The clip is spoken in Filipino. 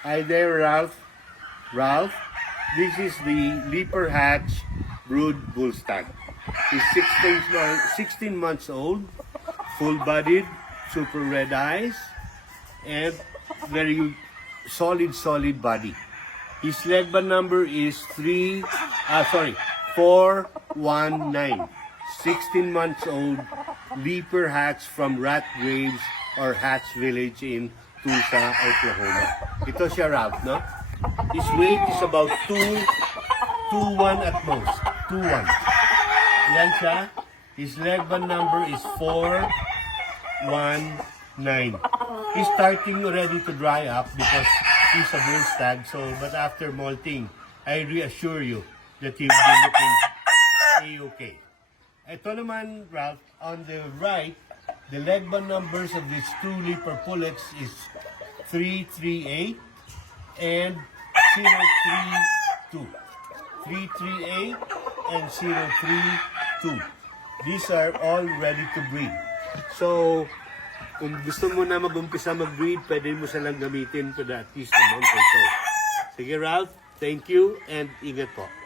Hi there, Ralph. Ralph, this is the Leaper Hatch Brood Bull Stag. He's 16 months old, full-bodied, super red eyes, and very solid body. His leg band number is 419. 16 months old, Leaper Hatch from Rat Graves or Hatch Village in Tulsa, Oklahoma. Ito siya, Ralph, no? His weight is about 221 at most. 21. Yan siya. His leg band number is 419. He's starting already to dry up because he's a bull stag. So, but after molting, I reassure you that he will be looking A-okay. Ito naman, Ralph, on the right, the leg band numbers of these two Leaper pullets is 338 and 032. 338 and 032. These are all ready to breed. So, kung gusto mo na mag-umpisa mag-breed, pwede mo silang gamitin for at least a month or so. Sige, Ralph, thank you and ingat po.